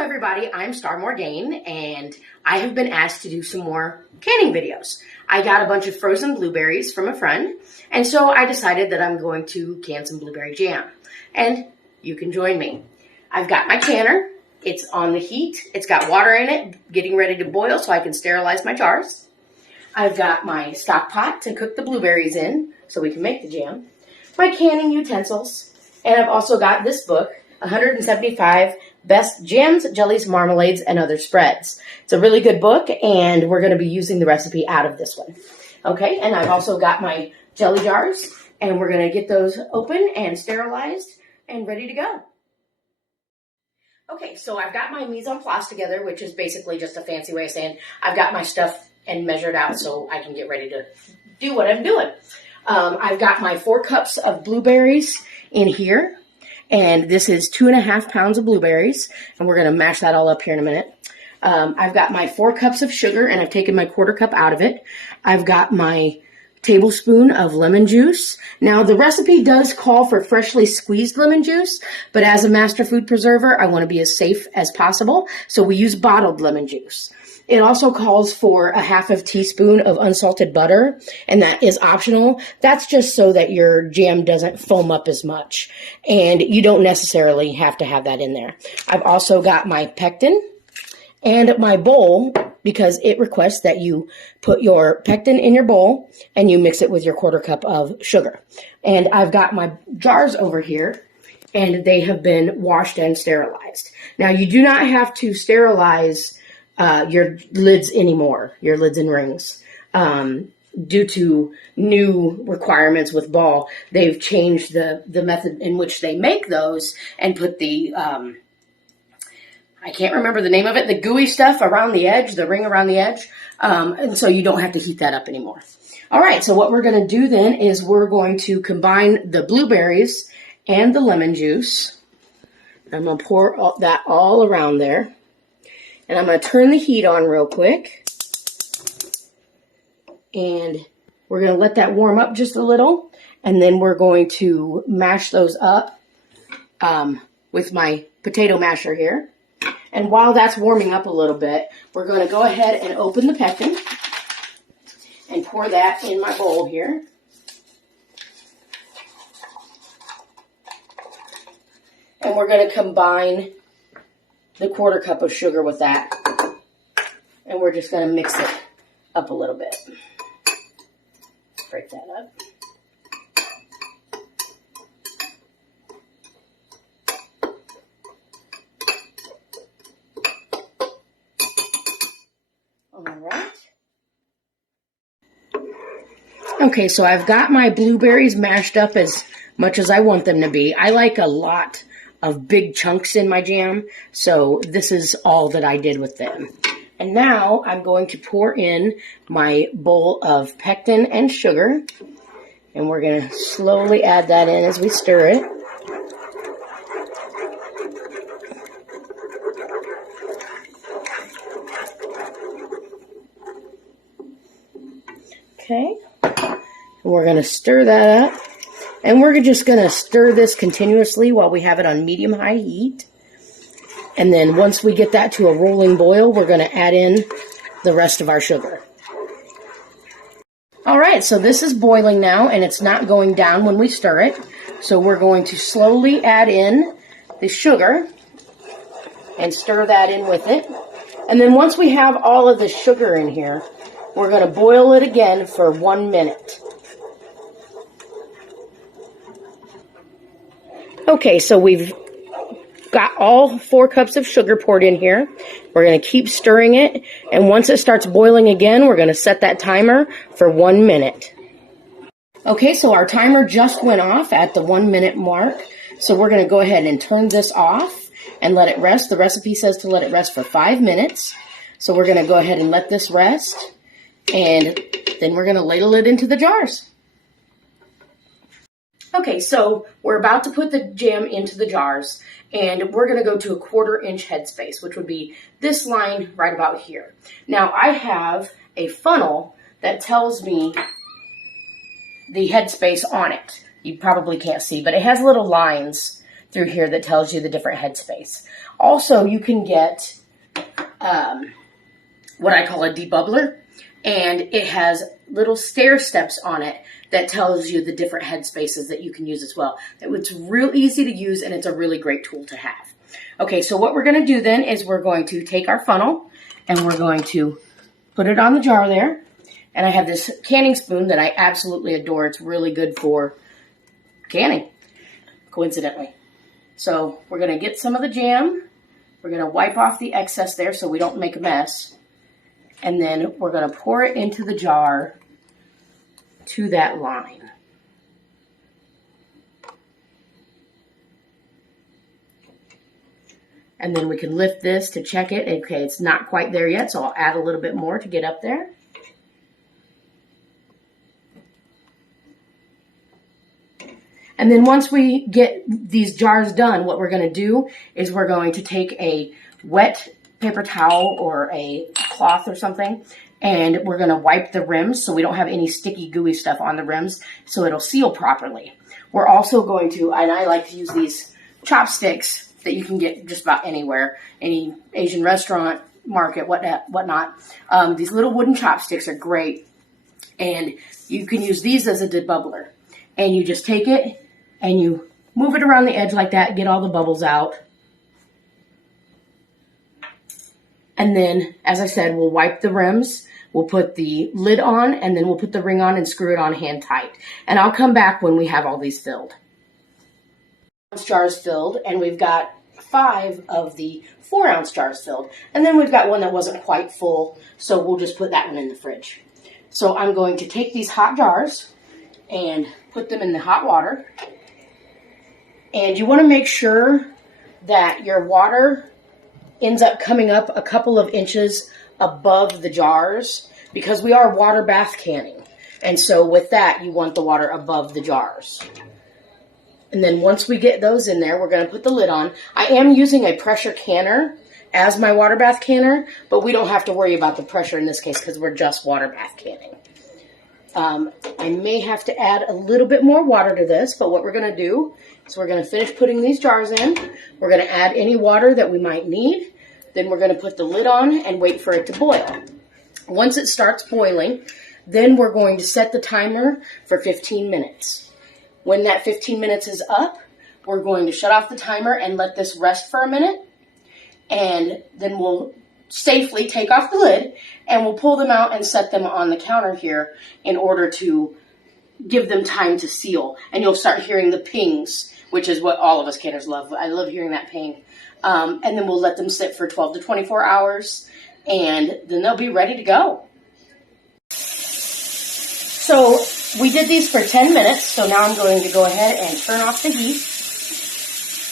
everybody, I'm Starr Morgayne, and I have been asked to do some more canning videos. I got a bunch of frozen blueberries from a friend, and so I decided that I'm going to can some blueberry jam. And you can join me. I've got my canner. It's on the heat. It's got water in it, getting ready to boil so I can sterilize my jars. I've got my stock pot to cook the blueberries in so we can make the jam. My canning utensils, and I've also got this book, 175 Best Jams, Jellies, Marmalades, and Other Spreads. It's a really good book, and we're going to be using the recipe out of this one. Okay, and I've also got my jelly jars, and we're going to get those open and sterilized and ready to go. Okay, so I've got my mise en place together, which is basically just a fancy way of saying I've got my stuff and measured out so I can get ready to do what I'm doing. I've got my 4 cups of blueberries in here. And this is 2.5 pounds of blueberries, and we're going to mash that all up here in a minute. I've got my 4 cups of sugar, and I've taken my 1/4 cup out of it. I've got my tablespoon of lemon juice. Now, the recipe does call for freshly squeezed lemon juice, but as a master food preserver, I want to be as safe as possible, so we use bottled lemon juice. It also calls for 1/2 teaspoon of unsalted butter, and that is optional. That's just so that your jam doesn't foam up as much, and you don't necessarily have to have that in there. I've also got my pectin and my bowl because it requests that you put your pectin in your bowl and you mix it with your 1/4 cup of sugar. And I've got my jars over here, and they have been washed and sterilized. Now, you do not have to sterilize your lids anymore, your lids and rings. Due to new requirements with Ball, they've changed the method in which they make those and put the, I can't remember the name of it, the gooey stuff around the edge, the ring around the edge, and so you don't have to heat that up anymore. All right, so what we're going to do then is we're going to combine the blueberries and the lemon juice. I'm going to pour that all around there. And I'm going to turn the heat on real quick. And we're going to let that warm up just a little. And then we're going to mash those up with my potato masher here. And while that's warming up a little bit, we're going to go ahead and open the pectin and pour that in my bowl here. And we're going to combine the 1/4 cup of sugar with that. And we're just going to mix it up a little bit. Break that up. All right. Okay, so I've got my blueberries mashed up as much as I want them to be. I like a lot of big chunks in my jam, so this is all that I did with them. And now I'm going to pour in my bowl of pectin and sugar, and we're going to slowly add that in as we stir it. Okay, and we're going to stir that up. And we're just going to stir this continuously while we have it on medium-high heat. And then once we get that to a rolling boil, we're going to add in the rest of our sugar. All right, so this is boiling now, and it's not going down when we stir it. So we're going to slowly add in the sugar and stir that in with it. And then once we have all of the sugar in here, we're going to boil it again for 1 minute. Okay, so we've got all 4 cups of sugar poured in here. We're going to keep stirring it, and once it starts boiling again, we're going to set that timer for 1 minute. Okay, so our timer just went off at the 1 minute mark, so we're going to go ahead and turn this off and let it rest. The recipe says to let it rest for 5 minutes, so we're going to go ahead and let this rest, and then we're going to ladle it into the jars. Okay, so we're about to put the jam into the jars, and we're going to go to a 1/4 inch headspace, which would be this line right about here. Now, I have a funnel that tells me the headspace on it. You probably can't see, but it has little lines through here that tells you the different headspace. Also, you can get what I call a debubbler, and it has little stair steps on it that tells you the different headspaces that you can use as well. It's real easy to use, and it's a really great tool to have. Okay, so what we're going to do then is we're going to take our funnel, and we're going to put it on the jar there. And I have this canning spoon that I absolutely adore. It's really good for canning, coincidentally. So we're going to get some of the jam. We're going to wipe off the excess there so we don't make a mess. And then we're going to pour it into the jar to that line. And then we can lift this to check it. Okay, it's not quite there yet, so I'll add a little bit more to get up there. And then once we get these jars done, what we're going to do is we're going to take a wet paper towel or a cloth or something, and we're going to wipe the rims so we don't have any sticky, gooey stuff on the rims so it'll seal properly. We're also going to, and I like to use these chopsticks that you can get just about anywhere, any Asian restaurant, market, whatnot. These little wooden chopsticks are great, and you can use these as a debubbler. And you just take it and you move it around the edge like that, get all the bubbles out. And then, as I said, we'll wipe the rims, we'll put the lid on, and then we'll put the ring on and screw it on hand tight. And I'll come back when we have all these filled. Jars filled, and we've got 5 of the 4-ounce jars filled. And then we've got one that wasn't quite full, so we'll just put that one in the fridge. So I'm going to take these hot jars and put them in the hot water. And you want to make sure that your water ends up coming up a couple of inches above the jars because we are water bath canning. And so with that, you want the water above the jars. And then once we get those in there, we're going to put the lid on. I am using a pressure canner as my water bath canner, but we don't have to worry about the pressure in this case because we're just water bath canning. I may have to add a little bit more water to this, but what we're going to do is we're going to finish putting these jars in. We're going to add any water that we might need. Then we're going to put the lid on and wait for it to boil. Once it starts boiling, then we're going to set the timer for 15 minutes. When that 15 minutes is up, we're going to shut off the timer and let this rest for a minute. And then we'll safely take off the lid and we'll pull them out and set them on the counter here in order to give them time to seal. And you'll start hearing the pings, which is what all of us canners love. I love hearing that ping. And then we'll let them sit for 12 to 24 hours and then they'll be ready to go. So we did these for 10 minutes, so now I'm going to go ahead and turn off the heat.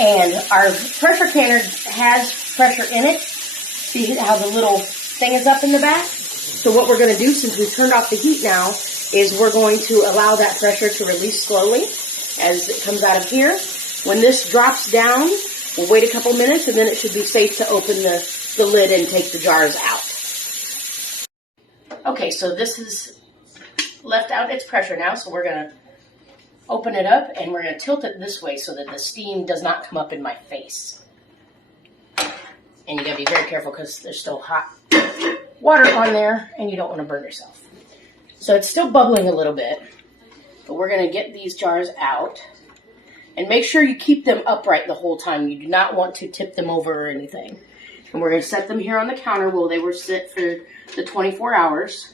And our pressure canner has pressure in it. See how the little thing is up in the back? So what we're going to do, since we've turned off the heat now, is we're going to allow that pressure to release slowly as it comes out of here. When this drops down, we'll wait a couple minutes, and then it should be safe to open the lid and take the jars out. Okay, so this is left out its pressure now, so we're going to open it up, and we're going to tilt it this way so that the steam does not come up in my face. And you got to be very careful because there's still hot water on there, and you don't want to burn yourself. So it's still bubbling a little bit, but we're going to get these jars out. And make sure you keep them upright the whole time. You do not want to tip them over or anything. And we're going to set them here on the counter while they will sit for the 24 hours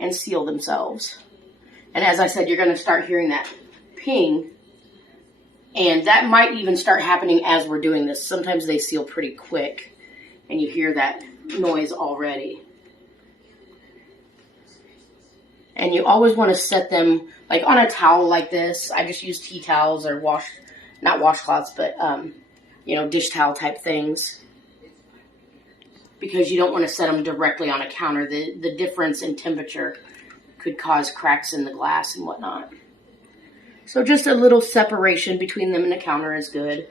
and seal themselves. And as I said, you're going to start hearing that ping. And that might even start happening as we're doing this. Sometimes they seal pretty quick, and you hear that noise already. And you always want to set them like on a towel like this. I just use tea towels or not washcloths, but dish towel type things. Because you don't want to set them directly on a counter. The difference in temperature could cause cracks in the glass and whatnot. So just a little separation between them and the counter is good.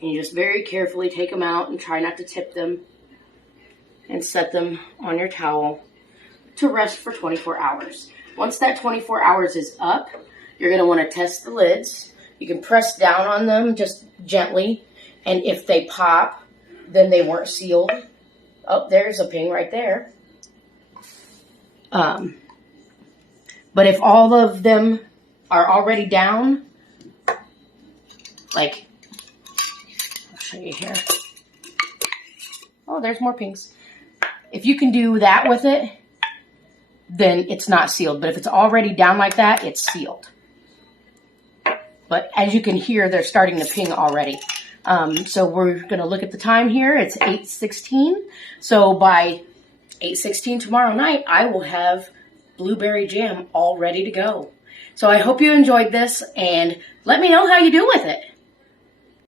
And you just very carefully take them out and try not to tip them. And set them on your towel to rest for 24 hours. Once that 24 hours is up, you're going to want to test the lids. You can press down on them just gently, and if they pop, then they weren't sealed. Oh, there's a ping right there. But if all of them are already down, like, I'll show you here. Oh, there's more pings. If you can do that with it, then it's not sealed. But if it's already down like that, it's sealed. But as you can hear, they're starting to ping already. So we're going to look at the time here. It's 8:16. So by 8:16 tomorrow night, I will have blueberry jam all ready to go. So I hope you enjoyed this, and let me know how you do with it.